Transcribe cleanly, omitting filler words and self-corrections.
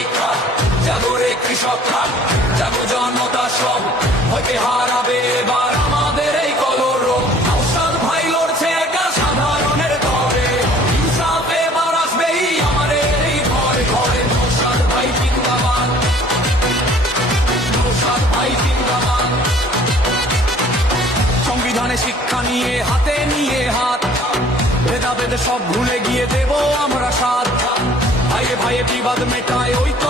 শ্রমিক জাগরে কৃষক জাগো জনতা সব ভয়কে হারাবে এবার আমাদের এই কলরব। নওশাদ ভাই লড়ছে একা সাধারণের তরে, ইনসাফ এবার আসবেই আমাদের এই ঘরে ঘরে। নওশাদ ভাই জিন্দাবাদ, নওশাদ ভাই জিন্দাবাদ। সংবিধানে শিক্ষা নিয়ে হাতে নিয়ে হাত, ভেদাভেদ সব ভুলে গিয়ে দেব আমরা সাথ। ভাইয়ে ভাইয়ে বিবাদ মেটায় ঐক্য